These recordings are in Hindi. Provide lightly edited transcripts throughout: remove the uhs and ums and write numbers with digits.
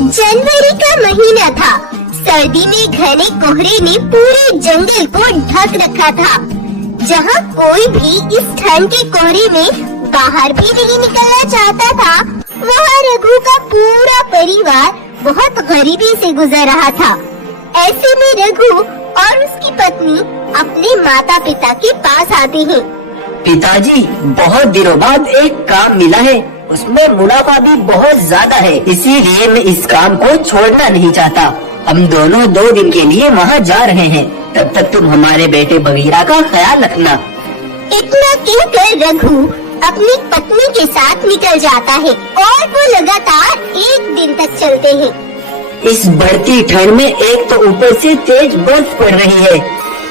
जनवरी का महीना था। सर्दी में घने कोहरे ने पूरे जंगल को ढक रखा था। जहाँ कोई भी इस ठंड के कोहरे में बाहर भी नहीं निकलना चाहता था, वहाँ रघु का पूरा परिवार बहुत गरीबी से गुजर रहा था। ऐसे में रघु और उसकी पत्नी अपने माता पिता के पास आते हैं। पिताजी, बहुत दिनों बाद एक काम मिला है, उसमें मुनाफा भी बहुत ज्यादा है, इसीलिए मैं इस काम को छोड़ना नहीं चाहता। हम दोनों 2 दिन के लिए वहाँ जा रहे हैं, तब तक तुम हमारे बेटे बगीरा का ख्याल रखना। इतना कहकर रघु अपनी पत्नी के साथ निकल जाता है और वो लगातार 1 दिन तक चलते हैं। इस बढ़ती ठंड में एक तो ऊपर से तेज बर्फ पड़ रही है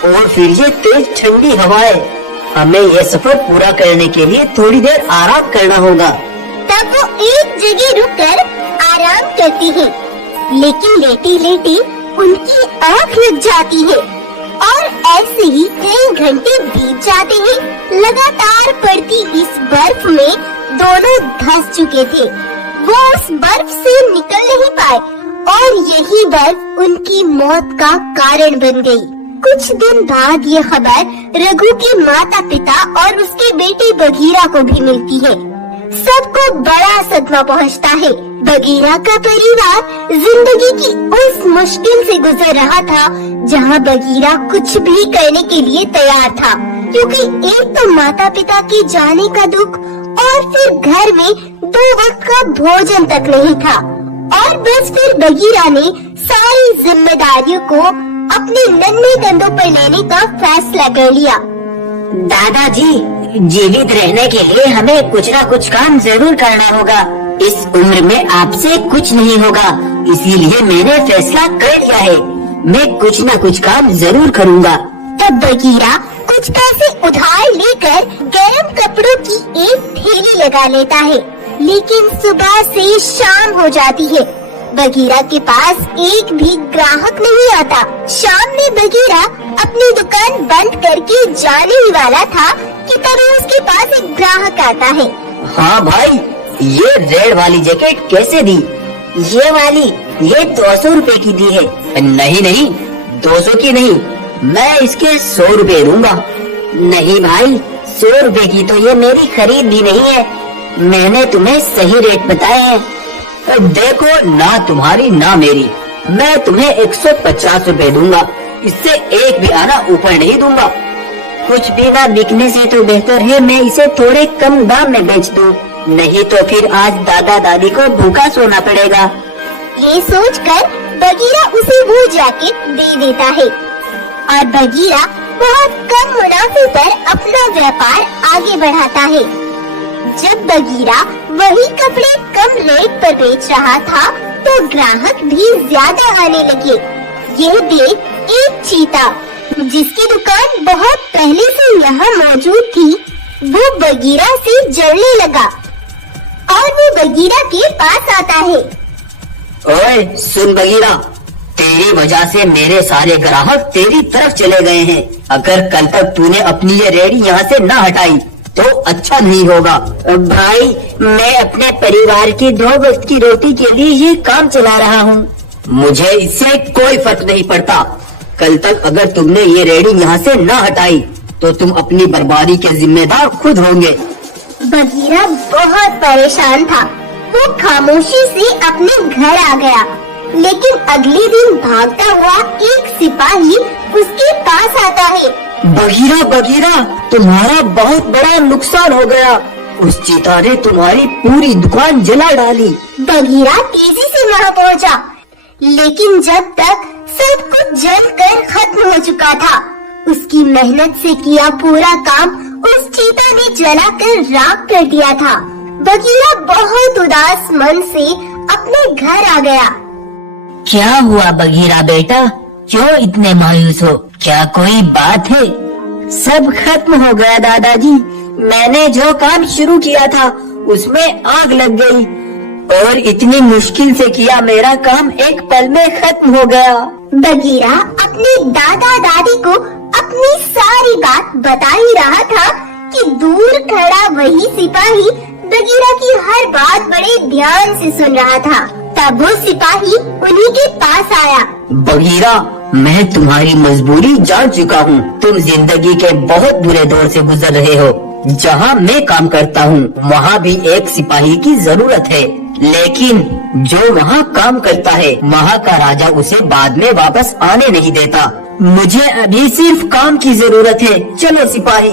और फिर ये तेज ठंडी हवाएं। हमें ये सफर पूरा करने के लिए थोड़ी देर आराम करना होगा। तब वो एक जगह रुककर आराम करती है, लेकिन लेटी लेटी उनकी आँख लग जाती है और ऐसे ही कई घंटे बीत जाते हैं। लगातार पड़ती इस बर्फ में दोनों धंस चुके थे। वो उस बर्फ से निकल नहीं पाए और यही बर्फ उनकी मौत का कारण बन गई। कुछ दिन बाद ये खबर रघु के माता पिता और उसके बेटे बगीरा को भी मिलती है। सबको बड़ा सदमा पहुंचता है। बगीरा का परिवार जिंदगी की उस मुश्किल से गुजर रहा था जहां बगीरा कुछ भी करने के लिए तैयार था, क्योंकि एक तो माता पिता के जाने का दुख और फिर घर में 2 वक्त का भोजन तक नहीं था। और बस फिर बगीरा ने सारी जिम्मेदारियों को अपने नन्हे कंधों पर लेने का फैसला कर लिया। दादाजी, जीवित रहने के लिए हमें कुछ न कुछ काम जरूर करना होगा। इस उम्र में आपसे कुछ नहीं होगा, इसीलिए मैंने फैसला कर लिया है, मैं कुछ न कुछ काम जरूर करूँगा। तब बगीरा कुछ पैसे उधार लेकर गर्म कपड़ों की एक थैली लगा लेता है, लेकिन सुबह से शाम हो जाती है। बगीरा के पास एक भी ग्राहक नहीं आता। शाम में बगीरा अपनी दुकान बंद करके जाने ही वाला था कि तभी उसके पास एक ग्राहक आता है। हाँ भाई, ये रेड वाली जैकेट कैसे दी? ये वाली, ये 200 रुपए की दी है। नहीं नहीं, 200 की नहीं, मैं इसके 100 रुपए दूंगा। नहीं भाई, 100 रुपए की तो ये मेरी खरीद भी नहीं है, मैंने तुम्हें सही रेट बताए हैं। देखो, ना तुम्हारी ना मेरी, मैं तुम्हें 150 रुपए दूंगा, इससे एक भी आना ऊपर नहीं दूंगा। कुछ भी ना बिकने से तो बेहतर है मैं इसे थोड़े कम दाम में बेच दूं, नहीं तो फिर आज दादा दादी को भूखा सोना पड़ेगा। ये सोचकर बगीरा उसे वो जैकेट दे देता है और बगीरा बहुत कम मुनाफे पर अपना व्यापार आगे बढ़ाता है। जब बगीरा वही कपड़े कम रेट पर बेच रहा था, तो ग्राहक भी ज्यादा आने लगे। यह देख एक चीता, जिसकी दुकान बहुत पहले से यहाँ मौजूद थी, वो बगीरा से जलने लगा और वो बगीरा के पास आता है। ओए सुन बगीरा, तेरी वजह से मेरे सारे ग्राहक तेरी तरफ चले गए हैं। अगर कल तक तूने अपनी ये रेहड़ी यहाँ से न हटाई तो अच्छा नहीं होगा। भाई, मैं अपने परिवार की 2 वक्त की रोटी के लिए ये काम चला रहा हूँ, मुझे इससे कोई फर्क नहीं पड़ता। कल तक अगर तुमने ये रेहड़ी यहाँ से न हटाई तो तुम अपनी बर्बादी के जिम्मेदार खुद होंगे। बगीरा बहुत परेशान था। वो खामोशी से अपने घर आ गया, लेकिन अगले दिन भागता हुआ एक सिपाही उसके पास आता है। बगीरा बगीरा, तुम्हारा बहुत बड़ा नुकसान हो गया, उस चीता ने तुम्हारी पूरी दुकान जला डाली। बगीरा तेजी से वहाँ पहुँचा, लेकिन जब तक सब कुछ जलकर खत्म हो चुका था, उसकी मेहनत से किया पूरा काम उस चीता ने जलाकर राख कर दिया था। बगीरा बहुत उदास मन से अपने घर आ गया। क्या हुआ बगीरा बेटा, क्यों इतने मायूस हो? क्या कोई बात है? सब खत्म हो गया दादाजी, मैंने जो काम शुरू किया था उसमें आग लग गई और इतनी मुश्किल से किया मेरा काम एक पल में खत्म हो गया। बगीरा अपने दादा दादी को अपनी सारी बात बता ही रहा था कि दूर खड़ा वही सिपाही बगीरा की हर बात बड़े ध्यान से सुन रहा था। तब वो सिपाही उन्हीं के पास आया। बगीरा, मैं तुम्हारी मजबूरी जान चुका हूँ। तुम जिंदगी के बहुत बुरे दौर से गुजर रहे हो। जहाँ मैं काम करता हूँ वहाँ भी एक सिपाही की जरूरत है, लेकिन जो वहाँ काम करता है वहाँ का राजा उसे बाद में वापस आने नहीं देता। मुझे अभी सिर्फ काम की जरूरत है। चलो सिपाही।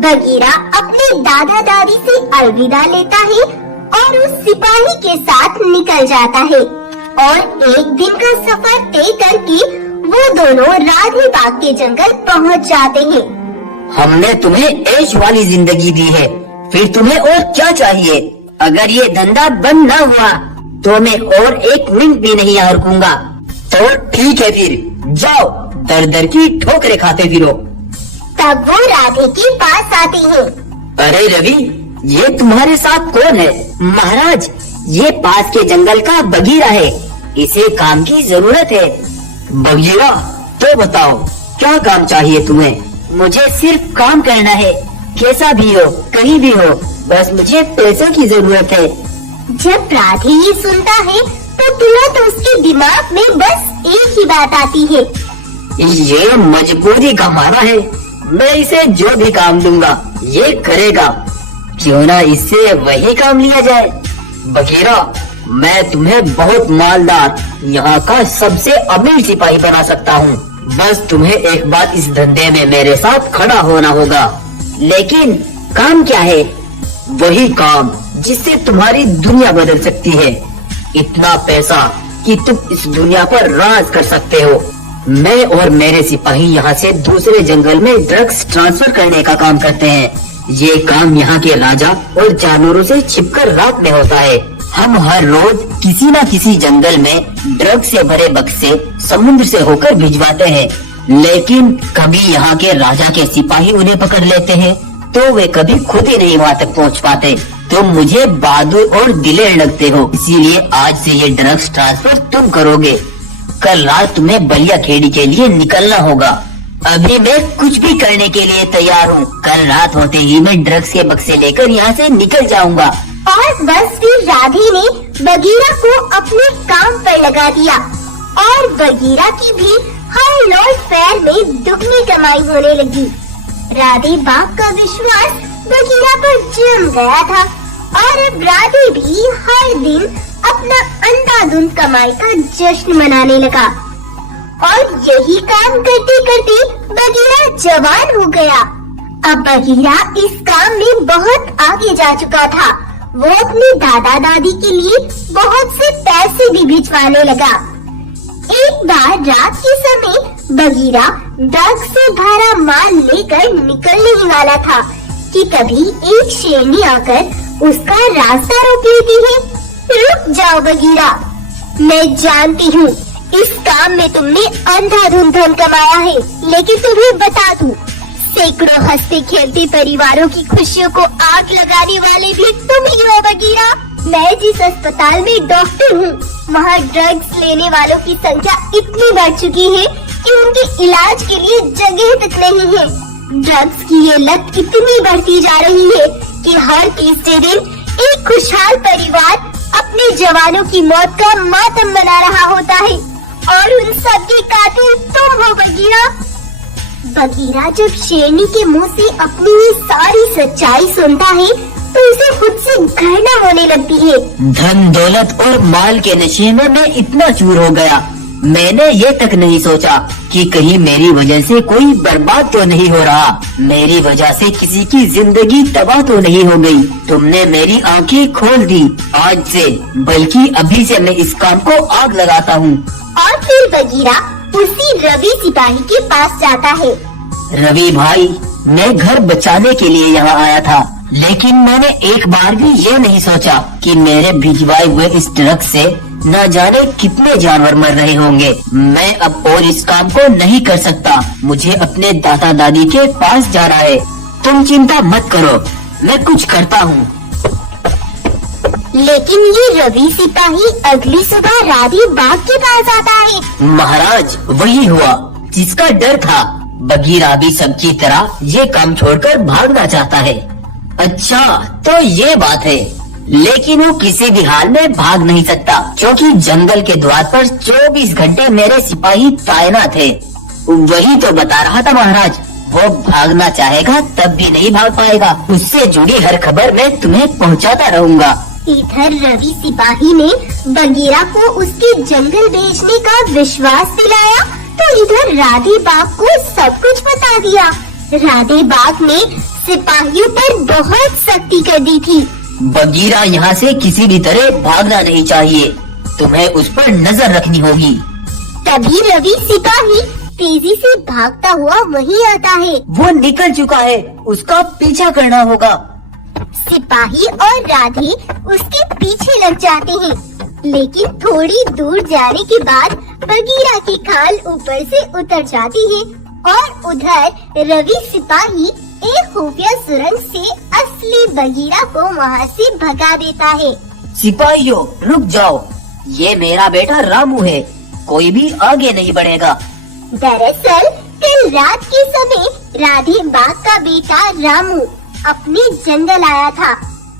बगीरा अपने दादा दादी से अलविदा लेता है और उस सिपाही के साथ निकल जाता है और एक दिन का सफर तय करके वो दोनों राधे बाग के जंगल पहुंच जाते हैं। हमने तुम्हें ऐश वाली जिंदगी दी है, फिर तुम्हें और क्या चाहिए? अगर ये धंधा बंद न हुआ तो मैं और एक मिनट भी नहीं यहाँ रुकूंगा। तो ठीक है, फिर जाओ, दर दर की ठोकरें खाते फिरो। तब वो राधे के पास आते हैं। अरे रवि, ये तुम्हारे साथ कौन है? महाराज, ये पास के जंगल का बगीरा है, इसे काम की जरूरत है। बगीरा, तो बताओ क्या काम चाहिए तुम्हें? मुझे सिर्फ काम करना है, कैसा भी हो, कहीं भी हो, बस मुझे पैसों की जरूरत है। जब राधे ये सुनता है तो तुरंत उसके दिमाग में बस एक ही बात आती है। ये मजबूरी का मारा है, मैं इसे जो भी काम दूंगा ये करेगा। क्यों ना इससे वही काम लिया जाए। बगीरा, मैं तुम्हें बहुत मालदार, यहाँ का सबसे अमीर सिपाही बना सकता हूँ। बस तुम्हें एक बार इस धंधे में मेरे साथ खड़ा होना होगा। लेकिन काम क्या है? वही काम जिससे तुम्हारी दुनिया बदल सकती है। इतना पैसा कि तुम इस दुनिया पर राज कर सकते हो। मैं और मेरे सिपाही यहाँ से दूसरे जंगल में ड्रग्स ट्रांसफर करने का काम करते हैं। ये काम यहाँ के राजा और जानवरों से छिपकर रात में होता है। हम हर रोज किसी न किसी जंगल में ड्रग्स से भरे बक्से समुद्र से होकर भिजवाते हैं, लेकिन कभी यहाँ के राजा के सिपाही उन्हें पकड़ लेते हैं तो वे कभी खुद ही नहीं वहाँ तक पहुँच पाते। तो मुझे बहादुर और दिलेर लगते हो, इसीलिए आज से ये ड्रग्स ट्रांसफर तुम करोगे। कल रात तुम्हें बलिया खेड़ी के लिए निकलना होगा। अभी मैं कुछ भी करने के लिए तैयार हूँ। कल रात होते ही मैं ड्रग्स के बक्से लेकर यहाँ से निकल जाऊंगा। और बस फिर राधे ने बगीरा को अपने काम पर लगा दिया और बगीरा की भी हर रोज फेयर में दुगनी कमाई होने लगी। राधे बाग का विश्वास बगीरा पर जम गया था और अब राधे भी हर दिन अपना अंधाधुंध कमाई का जश्न मनाने लगा। और यही काम करते करते बगीरा जवान हो गया। अब बगीरा इस काम में बहुत आगे जा चुका था। वो अपने दादा दादी के लिए बहुत से पैसे भी भिजवाने लगा। एक बार रात के समय बगीरा ड्रग्स से भरा माल लेकर निकलने ही वाला था कि तभी एक शेरनी आकर उसका रास्ता रोक लेती है। रुक जाओ बगीरा, मैं जानती हूँ इस काम में तुमने अंधाधुंध धन कमाया है, लेकिन तुम्हें बता दूं, सैकड़ों हंसते खेलते परिवारों की खुशियों को आग लगाने वाले भी तुम ही हो बगीरा। मैं जिस अस्पताल में डॉक्टर हूँ, वहाँ ड्रग्स लेने वालों की संख्या इतनी बढ़ चुकी है कि उनके इलाज के लिए जगह तक नहीं है। ड्रग्स की ये लत इतनी बढ़ती जा रही है कि हर तीसरे दिन एक खुशहाल परिवार अपने जवानों की मौत का मातम मना रहा होता है और उन सब के कातिल तुम हो बगीरा। बगीरा जब शेरनी के मुंह से अपनी ये सारी सच्चाई सुनता है तो उसे खुद से घृणा होने लगती है। धन दौलत और माल के नशे में मैं इतना चूर हो गया, मैंने ये तक नहीं सोचा कि कहीं मेरी वजह से कोई बर्बाद तो नहीं हो रहा, मेरी वजह से किसी की जिंदगी तबाह तो नहीं हो गई। तुमने मेरी आंखें खोल दी आज से, बल्कि अभी से मैं इस काम को आग लगाता हूँ। और फिर बगीरा उसी रवि सिपाही के पास जाता है। रवि भाई, मैं घर बचाने के लिए यहाँ आया था, लेकिन मैंने एक बार भी ये नहीं सोचा कि मेरे भिजवाए हुए इस ट्रक से न जाने कितने जानवर मर रहे होंगे। मैं अब और इस काम को नहीं कर सकता, मुझे अपने दादा दादी के पास जाना है। तुम चिंता मत करो, मैं कुछ करता हूँ। लेकिन ये रवि सिपाही अगली सुबह राधे बाग के पास आता है। महाराज, वही हुआ जिसका डर था। बगीरा भी सबकी तरह ये काम छोड़कर भागना चाहता है। अच्छा, तो ये बात है। लेकिन वो किसी भी हाल में भाग नहीं सकता, क्योंकि जंगल के द्वार पर 24 घंटे मेरे सिपाही तैनात थे। वही तो बता रहा था महाराज, वो भागना चाहेगा तब भी नहीं भाग पाएगा। उससे जुड़ी हर खबर मैं तुम्हें पहुंचाता रहूंगा। इधर रवि सिपाही ने बगीरा को उसके जंगल भेजने का विश्वास दिलाया, तो इधर राधे बाघ को सब कुछ बता दिया। राधे बाघ ने सिपाहियों पर बहुत सख्ती कर दी थी। बगीरा यहाँ से किसी भी तरह भागना नहीं चाहिए, तुम्हें उस पर नजर रखनी होगी। तभी रवि सिपाही तेजी से भागता हुआ वहीं आता है। वो निकल चुका है, उसका पीछा करना होगा। सिपाही और राधे उसके पीछे लग जाते हैं, लेकिन थोड़ी दूर जाने के बाद बगीरा की खाल ऊपर से उतर जाती है और उधर रवि सिपाही एक खुफिया सुरंग से असली बगीरा को वहाँ से भगा देता है। सिपाहियों रुक जाओ, ये मेरा बेटा रामू है, कोई भी आगे नहीं बढ़ेगा। दरअसल कल रात के समय राधे बाघ का बेटा रामू अपने जंगल आया था।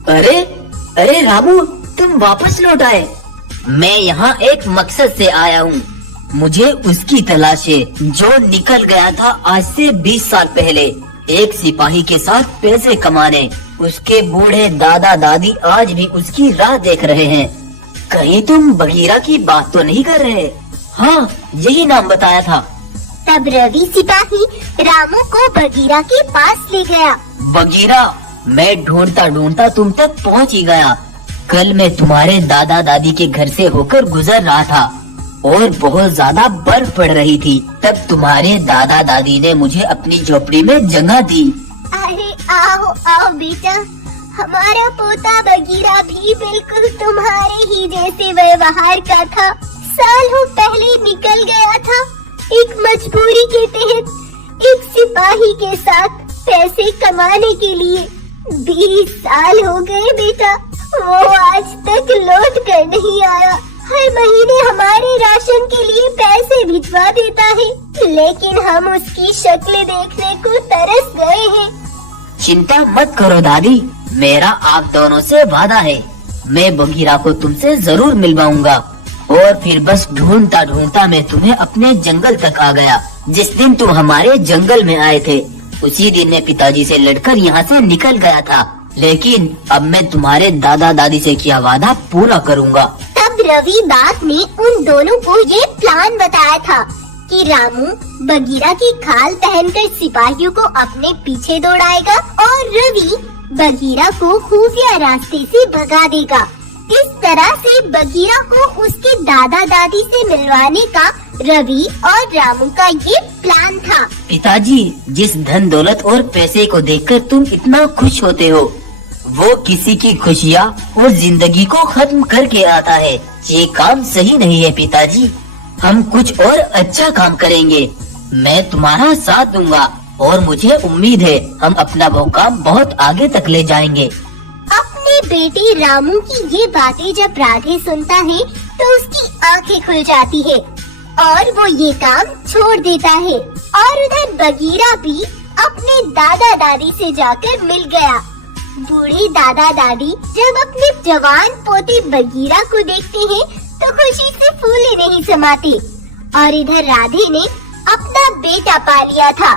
अरे रामू, तुम वापस लौट आए। मैं यहाँ एक मकसद से आया हूँ, मुझे उसकी तलाश है जो निकल गया था आज से 20 साल पहले एक सिपाही के साथ पैसे कमाने। उसके बूढ़े दादा दादी आज भी उसकी राह देख रहे हैं। कहीं तुम बगीरा की बात तो नहीं कर रहे? हाँ, यही नाम बताया था। तब रवि सिपाही रामू को बगीरा के पास ले गया। बगीरा, मैं ढूंढता ढूंढता तुम तक पहुंच ही गया। कल मैं तुम्हारे दादा दादी के घर से होकर गुजर रहा था और बहुत ज्यादा बर्फ पड़ रही थी। तब तुम्हारे दादा दादी ने मुझे अपनी झोपड़ी में जगह दी। अरे आओ आओ बेटा, हमारा पोता बगीरा भी बिल्कुल तुम्हारे ही जैसे व्यवहार का था। सालों पहले निकल गया था एक मजबूरी के तहत एक सिपाही के साथ पैसे कमाने के लिए। 20 साल हो गए बेटा, वो आज तक लौट कर नहीं आया। हर महीने हमारे राशन के लिए पैसे भिजवा देता है, लेकिन हम उसकी शक्ल देखने को तरस गए हैं। चिंता मत करो दादी, मेरा आप दोनों से वादा है, मैं बगीरा को तुमसे जरूर मिलवाऊंगा। और फिर बस ढूंढता ढूंढता मैं तुम्हें अपने जंगल तक आ गया। जिस दिन तुम हमारे जंगल में आए थे उसी दिन मैं पिताजी से लड़कर यहाँ से निकल गया था, लेकिन अब मैं तुम्हारे दादा दादी से किया वादा पूरा करूँगा। तब रवि बाघ ने उन दोनों को ये प्लान बताया था कि रामू बगीरा की खाल पहनकर सिपाहियों को अपने पीछे दौड़ाएगा और रवि बगीरा को खुफिया रास्ते से भगा देगा। इस तरह से बगीरा को उसके दादा दादी से मिलवाने का रवि और रामू का ये प्लान था। पिताजी, जिस धन दौलत और पैसे को देखकर तुम इतना खुश होते हो, वो किसी की खुशियाँ और जिंदगी को खत्म करके आता है। ये काम सही नहीं है पिताजी, हम कुछ और अच्छा काम करेंगे। मैं तुम्हारा साथ दूंगा और मुझे उम्मीद है हम अपना वो काम बहुत आगे तक ले जाएंगे। अपने बेटे रामू की ये बातें जब राधे सुनता है तो उसकी आंखें खुल जाती है और वो ये काम छोड़ देता है। और उधर बगीरा भी अपने दादा दादी से जाकर मिल गया। बूढ़े दादा दादी जब अपने जवान पोते बगीरा को देखते हैं तो खुशी से फूले नहीं समाते। और इधर राधे ने अपना बेटा पा लिया था।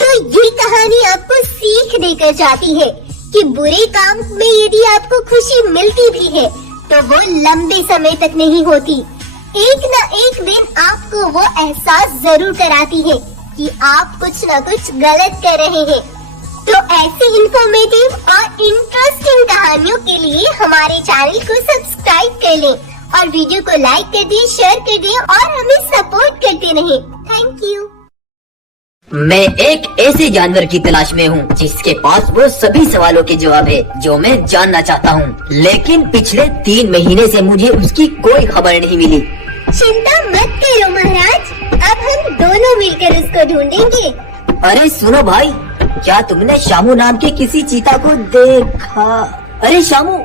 तो ये कहानी आपको सीख देकर जाती है कि बुरे काम में यदि आपको खुशी मिलती भी है तो वो लंबे समय तक नहीं होती। एक न एक दिन आपको वो एहसास जरूर कराती है कि आप कुछ न कुछ गलत कर रहे हैं। तो ऐसी इंफॉर्मेटिव और इंटरेस्टिंग कहानियों के लिए हमारे चैनल को सब्सक्राइब कर लें और वीडियो को लाइक कर दें, शेयर कर दें और हमें सपोर्ट करते रहें। Thank you. मैं एक ऐसे जानवर की तलाश में हूँ जिसके पास वो सभी सवालों के जवाब है जो मैं जानना चाहता हूँ, लेकिन पिछले 3 महीने से मुझे उसकी कोई खबर नहीं मिली। चिंता मत करो महाराज, अब हम दोनों मिलकर उसको ढूंढेंगे। अरे सुनो भाई, क्या तुमने शामू नाम के किसी चीता को देखा? अरे शामू,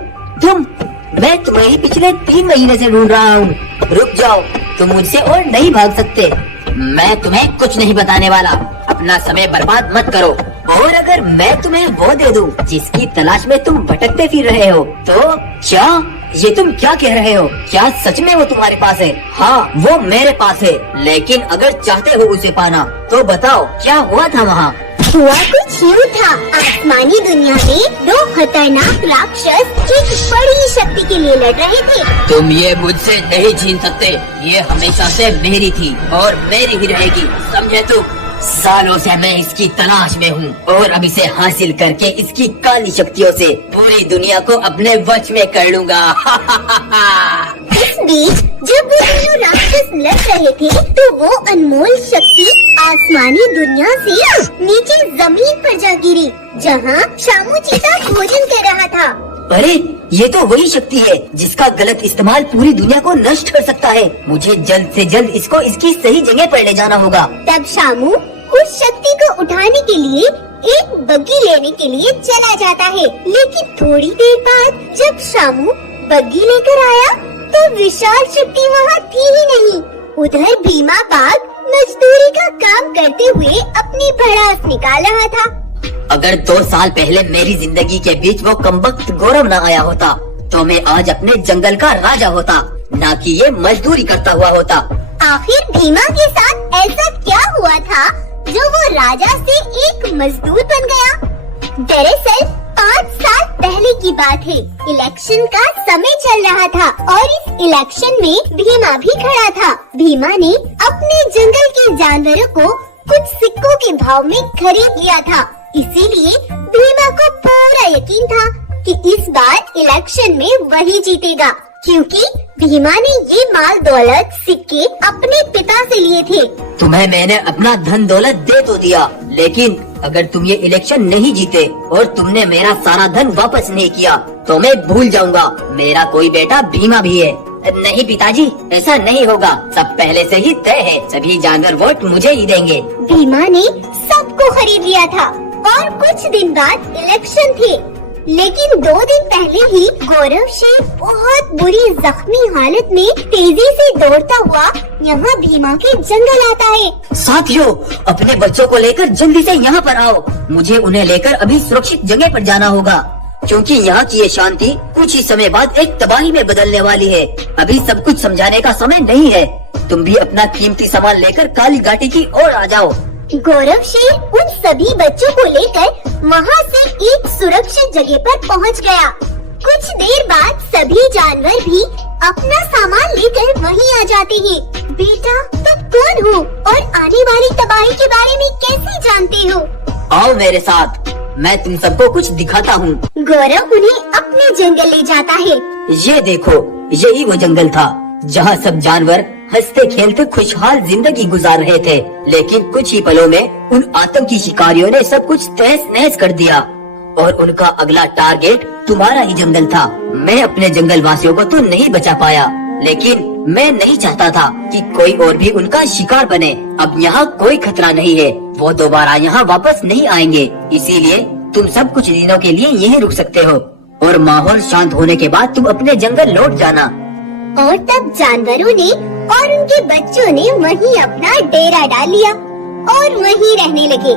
मैं तुम्हें ही पिछले 3 महीने से ढूंढ रहा हूँ। रुक जाओ, तुम मुझसे और नहीं भाग सकते। मैं तुम्हें कुछ नहीं बताने वाला, अपना समय बर्बाद मत करो। और अगर मैं तुम्हें वो दे दूं जिसकी तलाश में तुम भटकते फिर रहे हो तो क्या? ये तुम क्या कह रहे हो? क्या सच में वो तुम्हारे पास है? हाँ, वो मेरे पास है, लेकिन अगर चाहते हो उसे पाना तो बताओ क्या हुआ था वहाँ? हुआ कुछ यूँ था। आसमानी दुनिया में दो खतरनाक राक्षस एक बड़ी शक्ति के लिए लड़ रहे थे। तुम ये मुझसे नहीं छीन सकते। ये हमेशा से मेरी थी और मेरी ही रहेगी, समझे तुम? सालों से मैं इसकी तलाश में हूँ और अब इसे हासिल करके इसकी काली शक्तियों से पूरी दुनिया को अपने वश में कर लूँगा। इस बीच जब वो दोनों राक्षस लड़ रहे थे तो वो अनमोल शक्ति आसमानी दुनिया से नीचे जमीन पर जा गिरी, जहाँ शामू चीता भोजन कर रहा था। अरे ये तो वही शक्ति है जिसका गलत इस्तेमाल पूरी दुनिया को नष्ट कर सकता है। मुझे जल्द से जल्द इसको इसकी सही जगह पर ले जाना होगा। तब शामू उस शक्ति को उठाने के लिए एक बग्घी लेने के लिए चला जाता है, लेकिन थोड़ी देर बाद जब शामू बग्घी लेकर आया तो विशाल शक्ति वहाँ थी ही नहीं। उधर भीमा बाघ मजदूरी का काम करते हुए अपनी भड़ास निकाल रहा था। अगर 2 साल पहले मेरी जिंदगी के बीच वो कमबख्त गौरव न आया होता तो मैं आज अपने जंगल का राजा होता, न कि ये मजदूरी करता हुआ होता। आखिर भीमा के साथ ऐसा क्या हुआ था जो वो राजा से एक मजदूर बन गया? दरअसल 5 साल पहले की बात है। इलेक्शन का समय चल रहा था और इस इलेक्शन में भीमा भी खड़ा था। भीमा ने अपने जंगल के जानवरों को कुछ सिक्कों के भाव में खरीद लिया था, इसीलिए भीमा को पूरा यकीन था कि इस बार इलेक्शन में वही जीतेगा, क्योंकि भीमा ने ये माल दौलत सिक्के अपने पिता से लिए थे। तुम्हें मैंने अपना धन दौलत दे तो दिया, लेकिन अगर तुम ये इलेक्शन नहीं जीते और तुमने मेरा सारा धन वापस नहीं किया तो मैं भूल जाऊंगा मेरा कोई बेटा भीमा भी है। नहीं पिताजी, ऐसा नहीं होगा। सब पहले से ही तय है, सभी जानवर वोट मुझे ही देंगे। भीमा ने सबको खरीद लिया था और कुछ दिन बाद इलेक्शन थे, लेकिन 2 दिन पहले ही गौरव शेर बहुत बुरी जख्मी हालत में तेजी से दौड़ता हुआ यहाँ भीमा के जंगल आता है। साथियों, अपने बच्चों को लेकर जल्दी से यहाँ पर आओ। मुझे उन्हें लेकर अभी सुरक्षित जगह पर जाना होगा, क्योंकि यहाँ की ये शांति कुछ ही समय बाद एक तबाही में बदलने वाली है। अभी सब कुछ समझाने का समय नहीं है। तुम भी अपना कीमती सामान लेकर काली घाटी की ओर आ जाओ। गौरव शेर उन सभी बच्चों को लेकर वहाँ से एक सुरक्षित जगह पर पहुँच गया। कुछ देर बाद सभी जानवर भी अपना सामान लेकर वहीं आ जाते हैं। बेटा, तुम कौन हो और आने वाली तबाही के बारे में कैसे जानते हो? आओ मेरे साथ, मैं तुम सबको कुछ दिखाता हूँ। गौरव उन्हें अपने जंगल ले जाता है। ये देखो, यही वो जंगल था जहाँ सब जानवर हंसते खेलते खुशहाल जिंदगी गुजार रहे थे, लेकिन कुछ ही पलों में उन आतंकी शिकारियों ने सब कुछ तहस नहस कर दिया और उनका अगला टारगेट तुम्हारा ही जंगल था। मैं अपने जंगल वासियों को तो नहीं बचा पाया, लेकिन मैं नहीं चाहता था कि कोई और भी उनका शिकार बने। अब यहाँ कोई खतरा नहीं है, वो दोबारा यहाँ वापस नहीं आएंगे, इसीलिए तुम सब कुछ दिनों के लिए यहीं रुक सकते हो और माहौल शांत होने के बाद तुम अपने जंगल लौट जाना। और तब जानवरों ने और उनके बच्चों ने वहीं अपना डेरा डाल लिया और वहीं रहने लगे।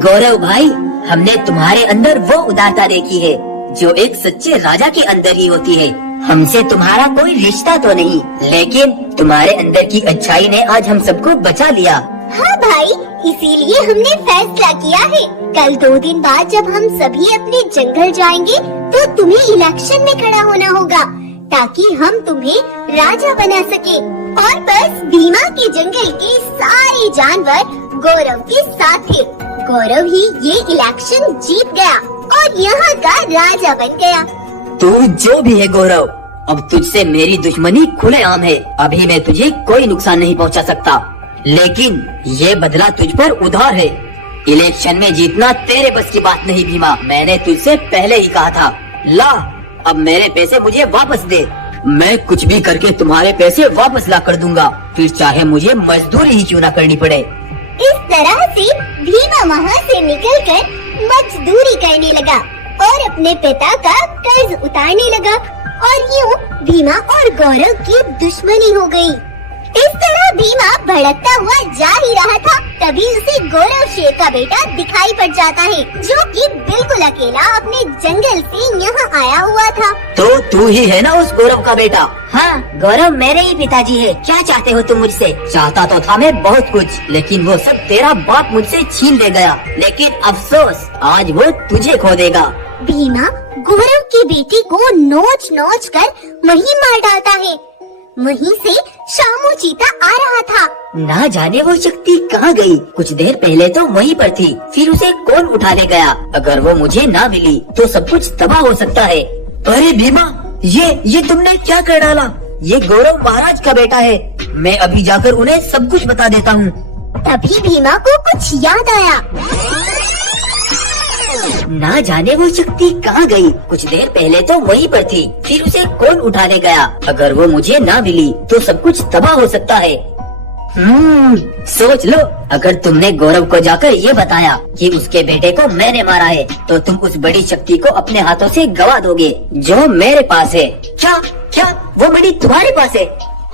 गौरव भाई, हमने तुम्हारे अंदर वो उदारता देखी है जो एक सच्चे राजा के अंदर ही होती है। हमसे तुम्हारा कोई रिश्ता तो नहीं, लेकिन तुम्हारे अंदर की अच्छाई ने आज हम सबको बचा लिया। हाँ भाई, इसीलिए हमने फैसला किया है कल 2 दिन बाद जब हम सभी अपने जंगल जाएंगे तो तुम्हें इलेक्शन में खड़ा होना होगा, ताकि हम तुम्हें राजा बना सके। और बस भीमा के जंगल के सारे जानवर गौरव के साथ थे। गौरव ही ये इलेक्शन जीत गया और यहाँ का राजा बन गया। तू जो भी है गौरव, अब तुझसे मेरी दुश्मनी खुलेआम है। अभी मैं तुझे कोई नुकसान नहीं पहुँचा सकता, लेकिन ये बदला तुझ पर उधार है। इलेक्शन में जीतना तेरे बस की बात नहीं भीमा, मैंने तुझसे पहले ही कहा था। ला, अब मेरे पैसे मुझे वापस दे। मैं कुछ भी करके तुम्हारे पैसे वापस ला कर दूंगा, फिर चाहे मुझे मजदूरी ही क्यों न करनी पड़े। इस तरह से भीमा वहाँ से निकलकर मजदूरी करने लगा और अपने पिता का कर्ज उतारने लगा और यूँ भीमा और गौरव की दुश्मनी हो गई। इस तरह भीमा भड़कता हुआ जा ही रहा था, तभी उसे गौरव शेर का बेटा दिखाई पड़ जाता है, जो कि बिल्कुल अकेला अपने जंगल से यहाँ आया हुआ था। तो तू ही है ना उस गौरव का बेटा? हाँ, गौरव मेरे ही पिताजी है। क्या चाहते हो तुम मुझसे? चाहता तो था मैं बहुत कुछ, लेकिन वो सब तेरा बाप मुझसे छीन ले गया। लेकिन अफसोस, आज वो तुझे खो देगा। भीमा गौरव की बेटी को नोच नोच कर वहीं मार डालता है। वहीं से शामू चीता आ रहा था। ना जाने वो शक्ति कहाँ गई। कुछ देर पहले तो वहीं पर थी, फिर उसे कौन उठा ले गया? अगर वो मुझे ना मिली तो सब कुछ तबाह हो सकता है। अरे भीमा, ये तुमने क्या कर डाला? ये गौरव महाराज का बेटा है। मैं अभी जाकर उन्हें सब कुछ बता देता हूँ। तभी भीमा को कुछ याद आया। ना जाने वो शक्ति कहाँ गई। कुछ देर पहले तो वहीं पर थी, फिर उसे कौन उठा ले गया? अगर वो मुझे ना मिली तो सब कुछ तबाह हो सकता है। सोच लो, अगर तुमने गौरव को जाकर ये बताया कि उसके बेटे को मैंने मारा है, तो तुम उस बड़ी शक्ति को अपने हाथों से गवा दोगे जो मेरे पास है। क्या वो मणि तुम्हारे पास है?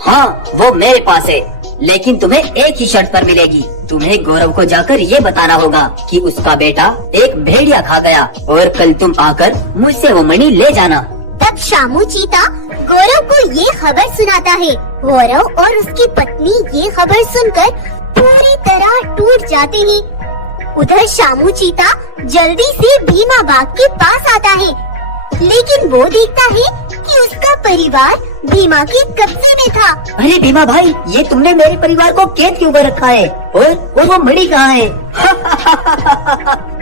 हाँ, वो मेरे पास है, लेकिन तुम्हें एक ही शर्त पर मिलेगी। तुम्हें गौरव को जाकर ये बताना होगा कि उसका बेटा एक भेड़िया खा गया, और कल तुम आकर मुझसे वो मणि ले जाना। तब शामू चीता गौरव को ये खबर सुनाता है। गौरव और उसकी पत्नी ये खबर सुनकर पूरी तरह टूट जाते हैं। उधर शामू चीता जल्दी से भीमा बाघ के पास आता है, लेकिन वो देखता है कि उसका परिवार भीमा के कब्जे में था। अरे भीमा भाई, ये तुमने मेरे परिवार को कैद क्यों कर रखा है? और वो मणि कहाँ है?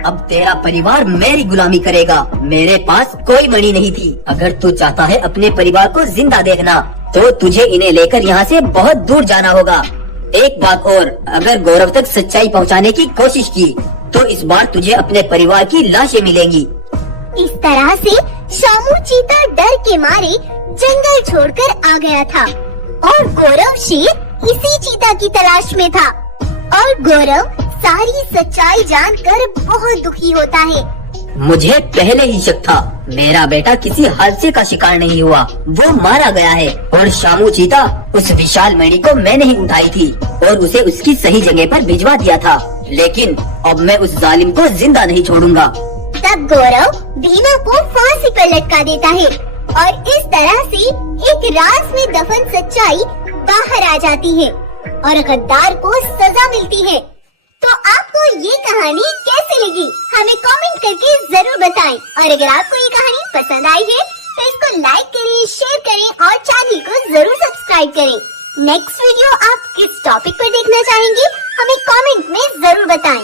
अब तेरा परिवार मेरी गुलामी करेगा। मेरे पास कोई मणि नहीं थी। अगर तू चाहता है अपने परिवार को जिंदा देखना, तो तुझे इन्हें लेकर यहाँ से बहुत दूर जाना होगा। एक बात और, अगर गौरव तक सच्चाई पहुँचाने की कोशिश की तो इस बार तुझे अपने परिवार की लाशें मिलेंगी। इस तरह से शामू चीता डर के मारे जंगल छोड़कर आ गया था, और गौरव शेर इसी चीता की तलाश में था। और गौरव सारी सच्चाई जानकर बहुत दुखी होता है। मुझे पहले ही शक था, मेरा बेटा किसी हादसे का शिकार नहीं हुआ, वो मारा गया है। और शामू चीता, उस विशाल मणि को मैंने ही उठाई थी और उसे उसकी सही जगह पर भिजवा दिया था। लेकिन अब मैं उस जालिम को जिंदा नहीं छोड़ूंगा। तब गौरव भीमा को फांसी पर लटका देता है, और इस तरह से एक राज में दफन सच्चाई बाहर आ जाती है और गद्दार को सजा मिलती है। तो आपको ये कहानी कैसी लगी, हमें कमेंट करके जरूर बताएं। और अगर आपको ये कहानी पसंद आई है तो इसको लाइक करें, शेयर करें और चैनल को जरूर सब्सक्राइब करें। नेक्स्ट वीडियो आप किस टॉपिक पर देखना चाहेंगे, हमें कमेंट में जरूर बताएं।